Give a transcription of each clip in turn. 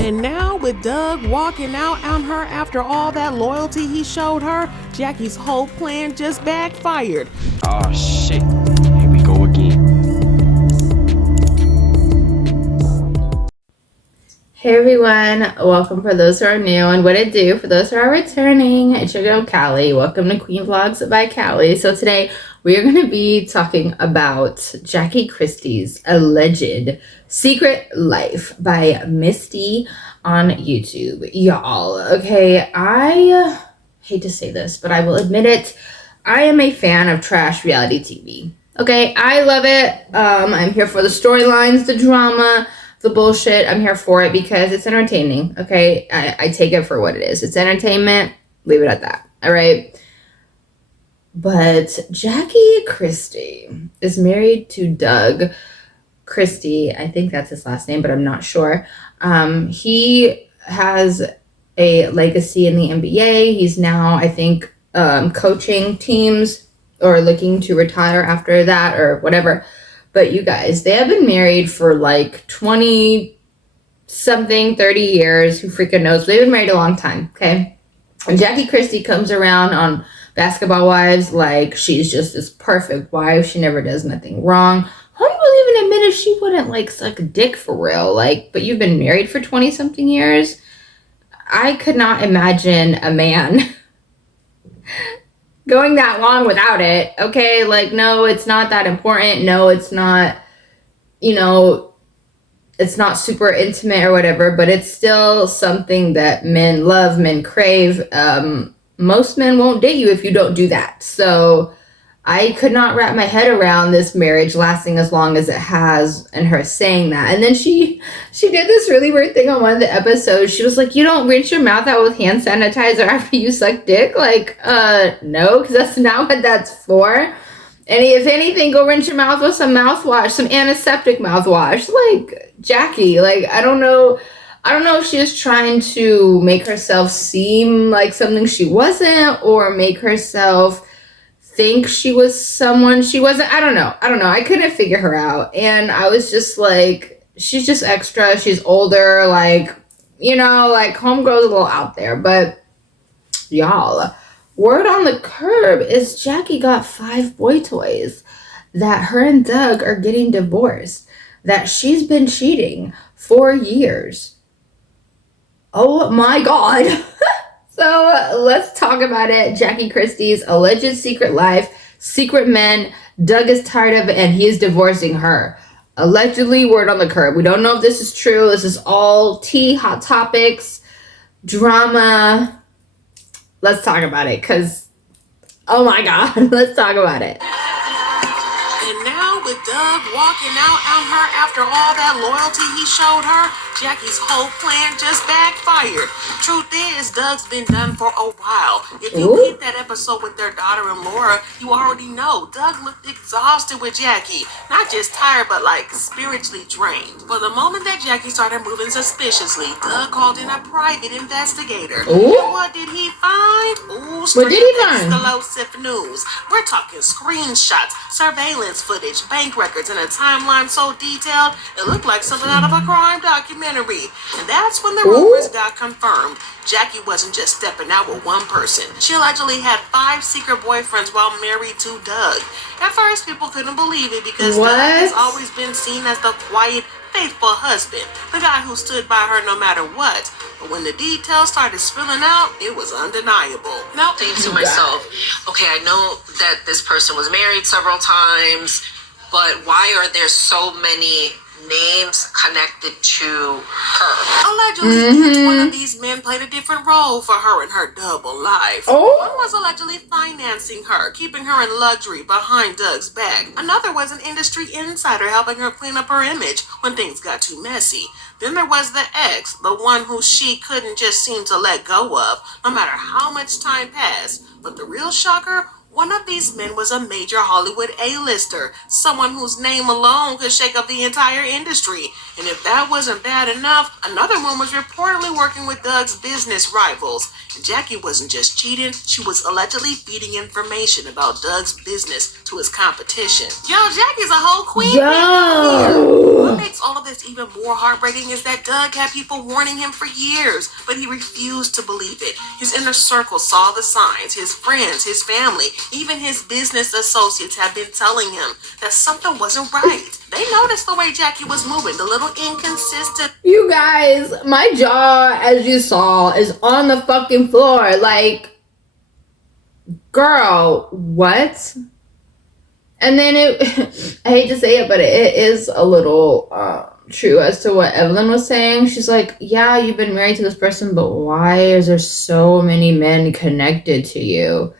And now with Doug walking out on her after all that loyalty he showed her, Jacky's whole plan just backfired. Oh shit, here we go again. Hey everyone, welcome for those who are new and what it do for those who are returning. It's your girl Callie. Welcome to Queen Vlogs by Callie. So today we are going to be talking about Jacky Christie's alleged secret life by Misty on YouTube. Y'all, okay, I hate to say this, but I will admit it. I am a fan of trash reality TV. Okay, I love it. I'm here for the storylines, the drama, the bullshit. I'm here for it because it's entertaining. Okay, I take it for what it is. It's entertainment. Leave it at that. All right. But Jacky Christie is married to Doug Christie. I think that's his last name, but I'm not sure. He has a legacy in the NBA. He's now, I think, coaching teams or looking to retire after that or whatever. But you guys, they have been married for like 20-something, 30 years. Who freaking knows? They've been married a long time, okay? And Jacky Christie comes around on Basketball Wives like she's just this perfect wife. She never does nothing wrong. Homie will even admit if she wouldn't like suck a dick for real. Like, but you've been married for 20-something years? I could not imagine a man going that long without it, okay? Like, no, it's not that important. No, it's not, you know, it's not super intimate or whatever, but it's still something that men love, men crave. Most men won't date you if you don't do that. So I could not wrap my head around this marriage lasting as long as it has and her saying that. And then she did this really weird thing on one of the episodes. She was like, you don't rinse your mouth out with hand sanitizer after you suck dick? Like, no, because that's not what that's for. And if anything, go rinse your mouth with some mouthwash, some antiseptic mouthwash. Like, Jacky, like, I don't know if she was trying to make herself seem like something she wasn't or make herself think she was someone she wasn't. I don't know. I couldn't figure her out. And I was just like, she's just extra. She's older. Like, you know, like homegirl's a little out there. But y'all, word on the curb is Jacky got 5 boy toys, that her and Doug are getting divorced, that she's been cheating for years. Oh my God. So let's talk about it. Jacky Christie's alleged secret life, secret men. Doug is tired of it and he is divorcing her. Allegedly, word on the curb. We don't know if this is true. This is all tea, hot topics, drama. Let's talk about it because, oh my God, let's talk about it. And now with Doug walking out on her after all that loyalty he showed her, Jacky's whole plan just backfired. Truth is, Doug's been done for a while. If you peep that episode with their daughter and Laura, you already know Doug looked exhausted with Jacky. Not just tired, but like spiritually drained. For the moment that Jacky started moving suspiciously, Doug called in a private investigator. And what did he find? What did he find? Exclusive news. We're talking screenshots, surveillance footage, bank records, and a timeline so detailed it looked like something out of a crime documentary. And that's when the rumors got confirmed. Jacky wasn't just stepping out with one person. She allegedly had 5 secret boyfriends while married to Doug. At first, people couldn't believe it because Doug has always been seen as the quiet, faithful husband, the guy who stood by her no matter what. But when the details started spilling out, it was undeniable. Now, thinking to myself, okay, I know that this person was married several times, but why are there so many names connected to her? Allegedly, each one of these men played a different role for her in her double life. One was allegedly financing her, keeping her in luxury behind Doug's back. Another was an industry insider helping her clean up her image when things got too messy. Then there was the ex, the one who she couldn't just seem to let go of, no matter how much time passed. But the real shocker, One of these men was a major Hollywood A-lister, someone whose name alone could shake up the entire industry. And if that wasn't bad enough, another one was reportedly working with Doug's business rivals. And Jacky wasn't just cheating, she was allegedly feeding information about Doug's business to his competition. Yo, Jacky's a whole queen. Yo! What makes all of this even more heartbreaking is that Doug had people warning him for years, but he refused to believe it. His inner circle saw the signs. His friends, his family, even his business associates have been telling him that something wasn't right. They noticed the way Jacky was moving, the little inconsistent. You guys, my jaw, as you saw, is on the fucking floor. Like, girl, what? And then I hate to say it, but it is a little true as to what Evelyn was saying. She's like, yeah, you've been married to this person, but why is there so many men connected to you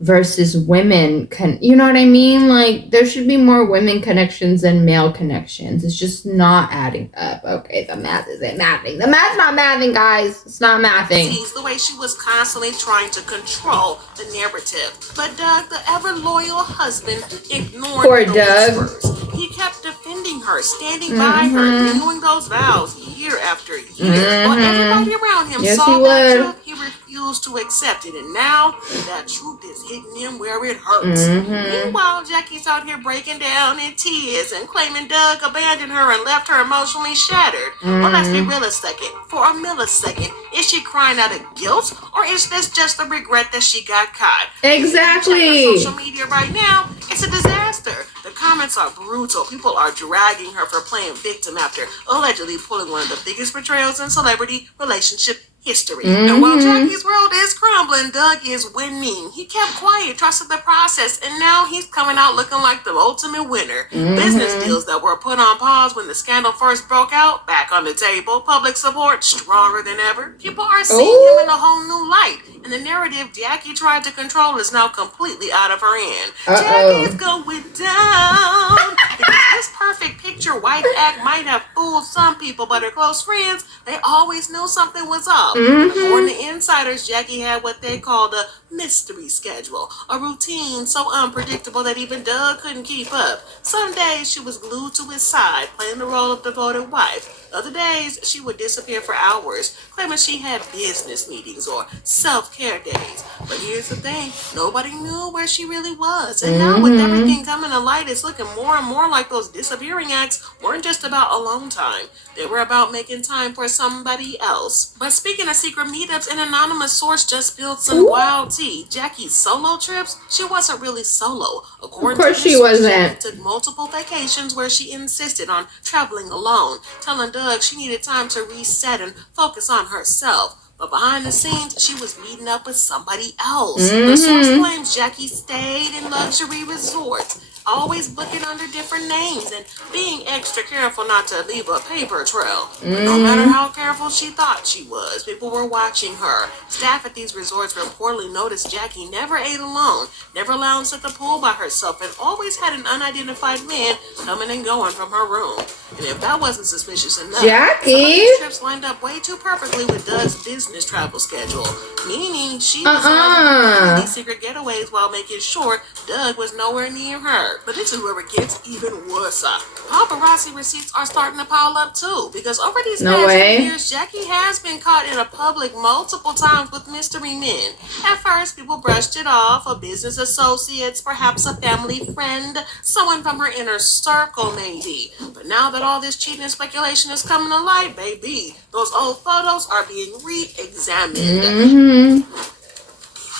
versus women? You know what I mean? Like, there should be more women connections than male connections. It's just not adding up. Okay, the math isn't mathing. The math's not mathing, guys. It's not mathing. Sees the way she was constantly trying to control the narrative. But Doug, the ever-loyal husband, ignored Poor the Doug. whispers. He kept defending her, standing by her, renewing those vows year after year. While everybody around him Yes, saw he that would. truth, he refused to accept it. And now, that truth is hitting him where it hurts. Meanwhile, Jacky's out here breaking down in tears and claiming Doug abandoned her and left her emotionally shattered. Well, let's be real a second. For a millisecond, is she crying out of guilt, or is this just the regret that she got caught? Exactly. Check her social media right now. It's a disaster. The comments are brutal. People are dragging her for playing victim after allegedly pulling one of the biggest betrayals in celebrity relationship history. And while Jacky's world is crumbling, Doug is winning. He kept quiet, trusted the process, and now he's coming out looking like the ultimate winner. Business deals that were put on pause when the scandal first broke out, back on the table. Public support stronger than ever. People are seeing him in a whole new light. And the narrative Jacky tried to control is now completely out of her hand. Jacky's going down. Because this perfect picture wife act might have fooled some people, but her close friends, they always knew something was up. According to insiders, Jacky had what they called a mystery schedule, a routine so unpredictable that even Doug couldn't keep up. Some days she was glued to his side, playing the role of devoted wife. Other days she would disappear for hours, claiming she had business meetings or self-care days. But here's the thing, nobody knew where she really was. And now with everything coming to light, it's looking more and more like those disappearing acts weren't just about alone time. They were about making time for somebody else. But speaking of secret meetups, an anonymous source just spilled some wild tea. Jacky's solo trips, she wasn't really solo. According Of course to she wasn't. She took multiple vacations where she insisted on traveling alone, telling Doug she needed time to reset and focus on herself. But behind the scenes, she was meeting up with somebody else. The source claims Jacky stayed in luxury resorts, always booking under different names and being extra careful not to leave a paper trail. But no matter how careful she thought she was, people were watching her. Staff at these resorts reportedly noticed Jacky never ate alone, never lounged at the pool by herself, and always had an unidentified man coming and going from her room. And if that wasn't suspicious enough, Jacky? some of these trips lined up way too perfectly with Doug's business travel schedule, meaning she was on these secret getaways while making sure Doug was nowhere near her. But this is where it gets even worse. Paparazzi receipts are starting to pile up too, because over these past few years, Jacky has been caught in a public multiple times with mystery men. At first, people brushed it off, a business associates, perhaps a family friend, someone from her inner circle maybe. But now that all this cheating and speculation is coming to light, baby, those old photos are being re-examined.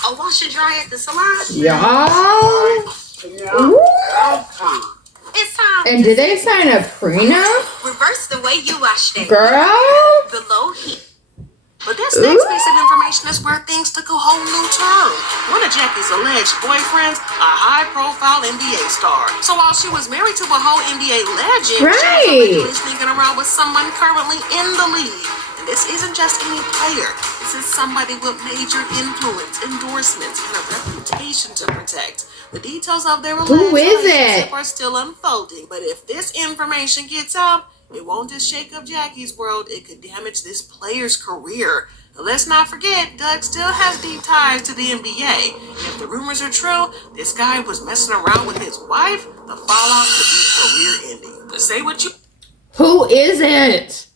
A wash and dry at the salon? Y'all. It's time. And did they sign a prenup? Reverse the way you wash them. Girl? Below heat. But this next piece of information is where things took a whole new turn. One of Jacky's alleged boyfriends, a high-profile NBA star. So while she was married to a whole NBA legend, she was allegedly sneaking around with someone currently in the league. And this isn't just any player. This is somebody with major influence, endorsements, and a reputation to protect. The details of their alleged relationship are still unfolding. But if this information gets out, It won't just shake up Jacky's world, it could damage this player's career. But let's not forget, Doug still has deep ties to the NBA. And if the rumors are true, this guy was messing around with his wife, the fallout could be career-ending. But say what you... Who is it?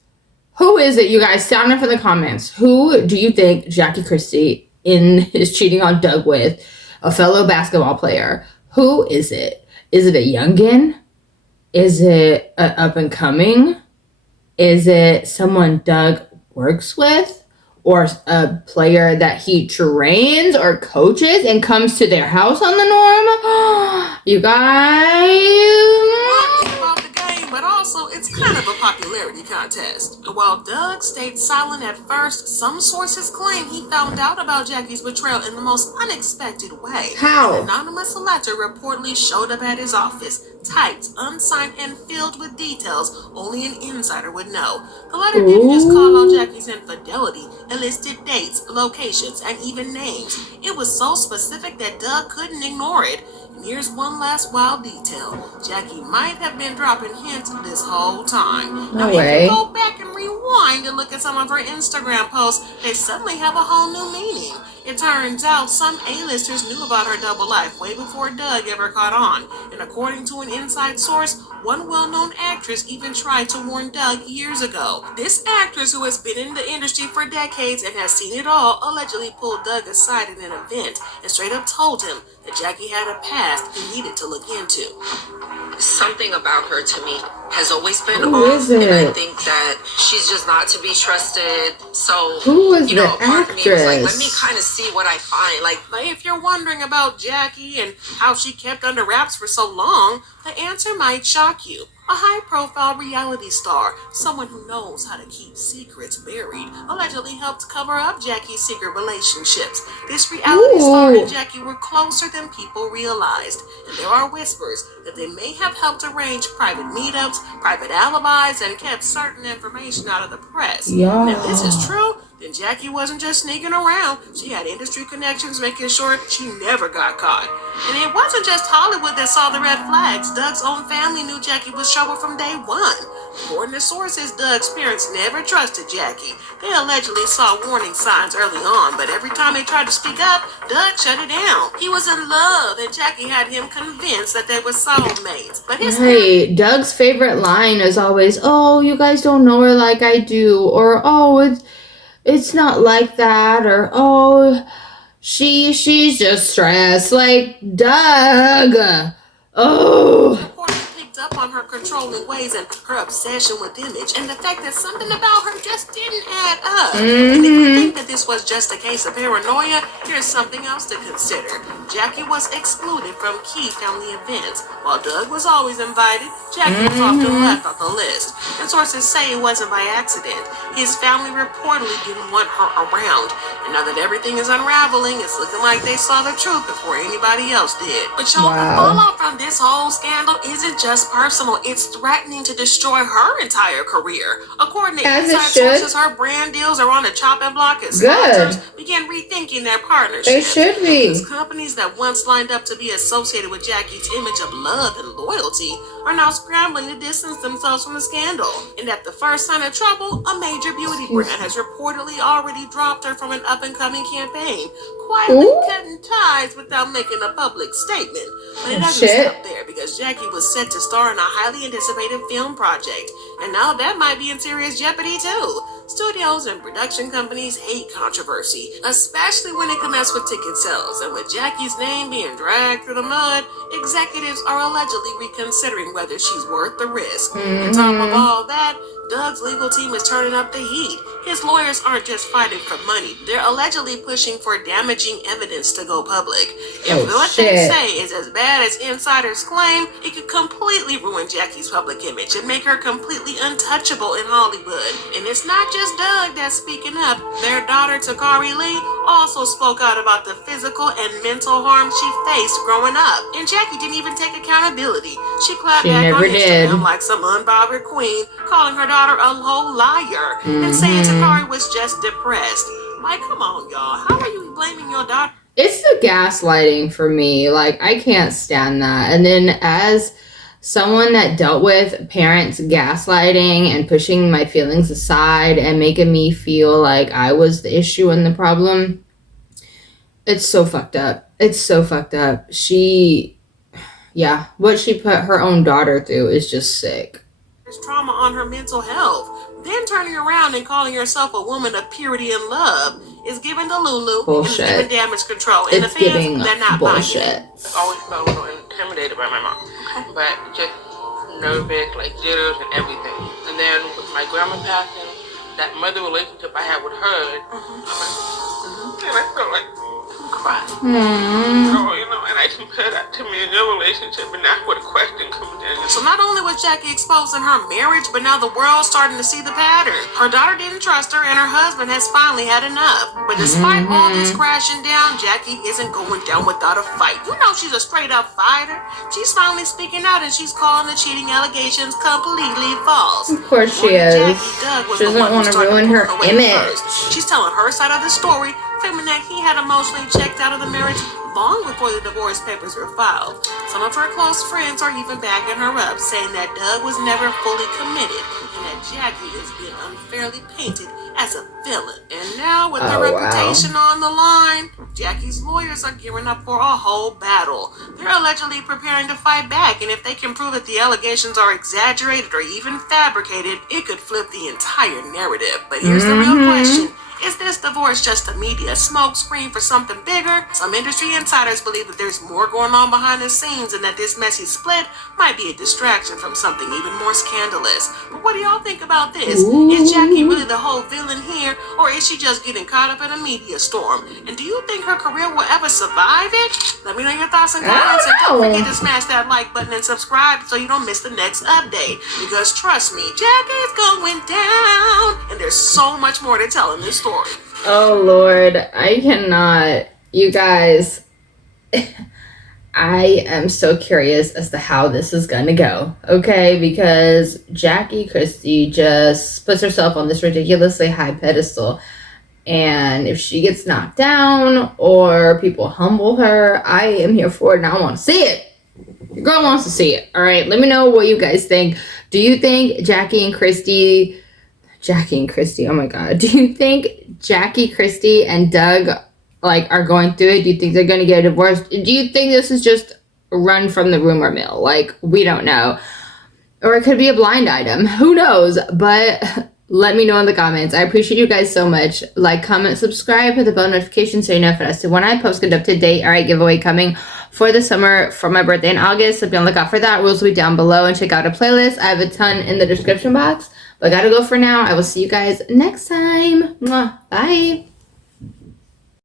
Who is it, you guys? Sound off in the comments. Who do you think Jacky Christie is cheating on Doug with? A fellow basketball player. Who is it? Is it a youngin? Is it an up-and-coming? Is it someone Doug works with? Or a player that he trains or coaches and comes to their house on the norm? You guys... about the game, but also it's kind of a popularity contest. While Doug stayed silent at first, some sources claim he found out about Jacky's betrayal in the most unexpected way. How? An anonymous letter reportedly showed up at his office, typed, unsigned, and filled with details only an insider would know. The letter didn't just call out Jacky's infidelity, it listed dates, locations, and even names. It was so specific that Doug couldn't ignore it. And here's one last wild detail. Jackie might have been dropping hints this whole time. No now, way. if you go back and rewind and look at some of her Instagram posts, they suddenly have a whole new meaning. It turns out some A-listers knew about her double life way before Doug ever caught on. And according to an inside source, one well-known actress even tried to warn Doug years ago. This actress, who has been in the industry for decades and has seen it all, allegedly pulled Doug aside in an event and straight up told him that Jackie had a past he needed to look into. Something about her to me has always been Who off, is it? and I think that she's just not to be trusted. So, Who is the a part of me was like, let actress? me kind of see what I find. Like, If you're wondering about Jackie and how she kept under wraps for so long, the answer might shock you. A high-profile reality star, someone who knows how to keep secrets buried, allegedly helped cover up Jackie's secret relationships. This reality star and Jackie were closer than people realized, and there are whispers that they may have helped arrange private meetups, private alibis, and kept certain information out of the press. Yeah. And if this is true, then Jackie wasn't just sneaking around. She had industry connections making sure she never got caught. And it wasn't just Hollywood that saw the red flags. Doug's own family knew Jackie was trouble from day one. According to sources, Doug's parents never trusted Jackie. They allegedly saw warning signs early on, but every time they tried to speak up, Doug shut it down. He was in love, and Jackie had him convinced that they were soulmates. But his Hey, Doug's favorite line is always, "Oh, you guys don't know her like I do," or "Oh, it's not like that," or "Oh, she's just stressed." Like, Doug. Oh. reporters picked up on her controlling ways and her obsession with image, and the fact that something about her just didn't add up. And if you think that this was just a case of paranoia, here's something else to consider. Jackie was excluded from key family events. While Doug was always invited, Jackie was often left off the list. And sources say it wasn't by accident. His family reportedly didn't want her around. And now that everything is unraveling, it's looking like they saw the truth before anybody else did. But y'all, the fallout from this whole scandal isn't just personal. It's threatening to destroy her entire career. According to As it inside should. sources, her brand deals are on the chopping block as sponsors began rethinking their partnerships. They should be. Because companies that once lined up to be associated with Jackie's image of love and loyalty are now scrambling to distance themselves from the scandal. And at the first sign of trouble, a major beauty brand has reportedly already dropped her from an up-and-coming campaign, quietly cutting ties without making a public statement. But it doesn't stop there, because Jackie was set to star in a highly anticipated film project, and now that might be in serious jeopardy too. Studios and production companies hate controversy, especially when it can mess with ticket sales. And with Jackie's name being dragged through the mud, executives are allegedly reconsidering whether she's worth the risk. On top of all that, Doug's legal team is turning up the heat. His lawyers aren't just fighting for money. They're allegedly pushing for damaging evidence to go public. If what they say is as bad as insiders claim, it could completely ruin Jackie's public image and make her completely untouchable in Hollywood. And it's not just Doug that's speaking up. Their daughter, Takari Lee, also spoke out about the physical and mental harm she faced growing up. And Jackie didn't even take accountability. She clapped back on Instagram like some unbothered queen, calling her daughter a low liar and saying Takari was just depressed. Like, come on, y'all. How are you blaming your daughter? It's the gaslighting for me. Like, I can't stand that. And then as someone that dealt with parents gaslighting and pushing my feelings aside and making me feel like I was the issue and the problem. It's so fucked up. It's so fucked up. What she put her own daughter through is just sick. There's trauma on her mental health. Then turning around and calling herself a woman of purity and love is giving the Lulu Bullshit. and giving damage control. And It's the fans, giving they're not bullshit. buying it. I always felt a little intimidated by my mom, but just nervous, like jitters and everything. And then with my grandma passing, that mother relationship I had with her, and I felt like cry. And I compare that to me and your relationship, and that's where the question comes in. So not only was Jacky exposing her marriage, but now the world's starting to see the pattern. Her daughter didn't trust her, and her husband has finally had enough. But despite all this crashing down, Jacky isn't going down without a fight. You know she's a straight-up fighter. She's finally speaking out, and she's calling the cheating allegations completely false. Of course she is. She doesn't want to ruin her image. She's telling her side of the story, claiming that he had emotionally checked out of the marriage long before the divorce papers were filed. Some of her close friends are even backing her up, saying that Doug was never fully committed and that Jacky is being unfairly painted as a villain. And now, with her reputation on the line, Jacky's lawyers are gearing up for a whole battle. They're allegedly preparing to fight back, and if they can prove that the allegations are exaggerated or even fabricated, it could flip the entire narrative. But here's the real question. Is this divorce just a media smokescreen for something bigger? Some industry insiders believe that there's more going on behind the scenes and that this messy split might be a distraction from something even more scandalous. But what do y'all think about this? Is Jacky really the whole villain here, or is she just getting caught up in a media storm? And do you think her career will ever survive it? Let me know your thoughts and comments, and don't forget to smash that like button and subscribe so you don't miss the next update. Because trust me, Jacky's going down, and there's so much more to tell in this story. Oh Lord, I cannot. You guys, I am so curious as to how this is gonna go, okay? Because Jacky Christie just puts herself on this ridiculously high pedestal, and if she gets knocked down or people humble her, I am here for it and I want to see it. Your girl wants to see it. All right, let me know what you guys think. Do you think Jacky and Christy, oh my God. Do you think Jacky Christie and Doug are going through it? Do you think they're going to get divorced? Do you think this is just a run from the rumor mill? We don't know. Or it could be a blind item. Who knows? But let me know in the comments. I appreciate you guys so much. Like, comment, subscribe, hit the bell notification so you know as to when I post good up to date. All right, giveaway coming for the summer for my birthday in August. So be on the lookout for that. Rules will be down below, and check out a playlist. I have a ton in the description box. But I gotta go for now. I will see you guys next time. Mwah. Bye.